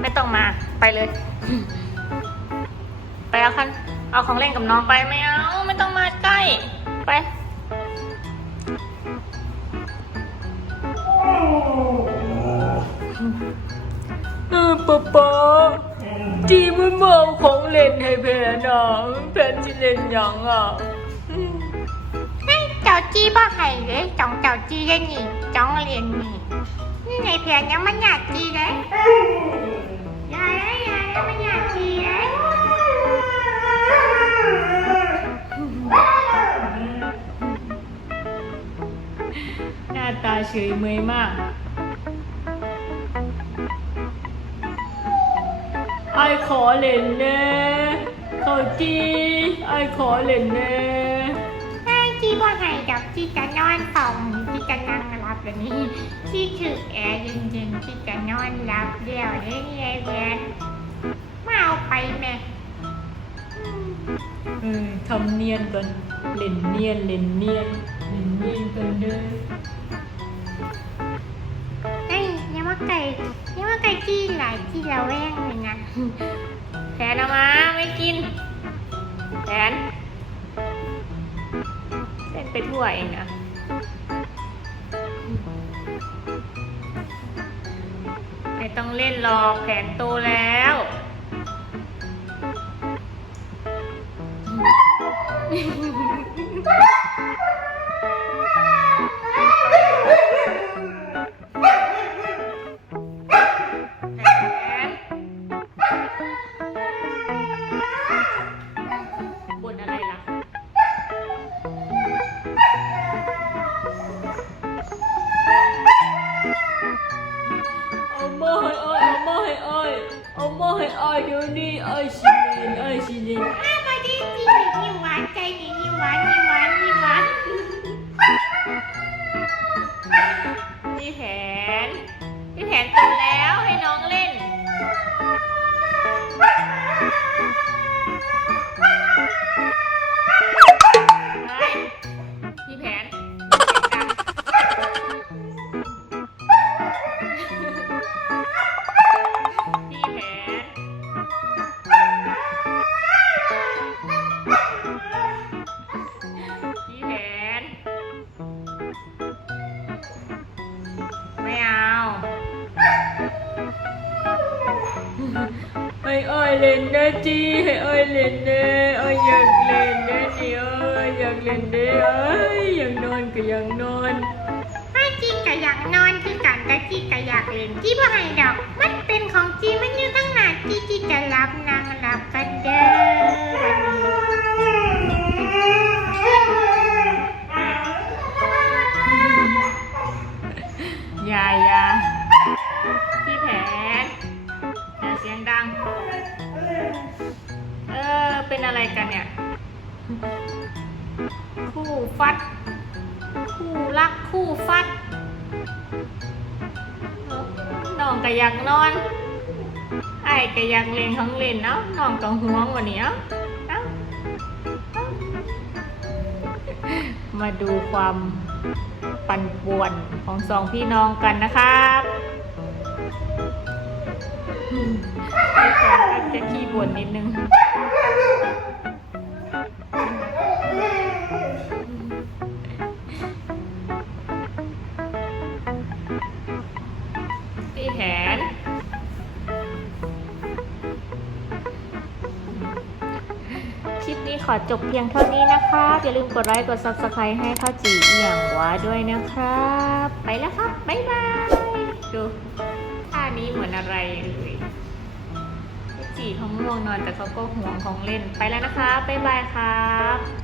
ไม่ต้องมาไปเลย ไปเอาคันเอาของเล่นกับน้องไปไม่เอาไม่ต้องมาใกล้ ไปเออป๊าป๊าจีมันมาเอาของเล่นให้แพนอะแพนจะเล่นหยังอะให้เจ้าจี้บ่ให้เลยจ้องเจ้าจี้ได้นี่จ้องเรียนนี่นี่ในแผนยังมั เฉยเมยมาก ไอขอเล่นแน่เขาจีไอขอเล่นแน่ให้จี้บ่ให้ดอกจีจะนอนต่องจีจะนั่งรับแบบนี้จี้ถือแอร์เย็นๆจี้จะนอนรับเดี๋ยวนี้ยายแผนมาเอาไปแม่เออทำเนียนกันเล่นเนียนเล่นเนียนเล่นเนียนกันเด้อ หลายจี้ละแวงเลยนะแผนเอามาไม่กินแผนเล่นไปทั่วเองอะไม่ต้องเล่นหรอกแผนโตแล้ว อ้อยชิเล่นอ้ที่นี่หวานใจนี่หวานนี่หวาน ให้อ้อยเล่นนะจีให้อ้อยเล่นนะอ้อยอยากเล่นนะจีอ้อยอยากเล่นนะอ้อยอยากนอนก็อยากนอนไม่จี้ก็อยากนอนคือกันแต่จี้ก็อยากเล่นจี้บ่ให้ดอก มันเป็นของจี้มันอยู่ตั้งนานจี้จีจะรับนางรับกันเด้อ คู่ฟัด คู่รักคู่ฟัดเอ้าน้องก็อยากนอนไอ้ก็อยากเล่นของเล่นเนาะน้องก็ห่วงวันนี้เอ้าเอ้าเอ้ามาดูความปั่นป่วนของสองพี่น้องกันนะครับพี่แฟนก็จะขี้บ่นนิดนึง อจบเพียงเท่านี้นะคะอย่าลืมกดไลค์กด subscribe ให้ข้าวจีเอียงหวาด้วยนะครับ ไปแล้วครับบ๊ายบายดูท่านี้เหมือนอะไรเลยจีเของ่วงนอนแต่เขาก็ห่วงของเล่นไปแล้วนะคะบ๊ายบายครับ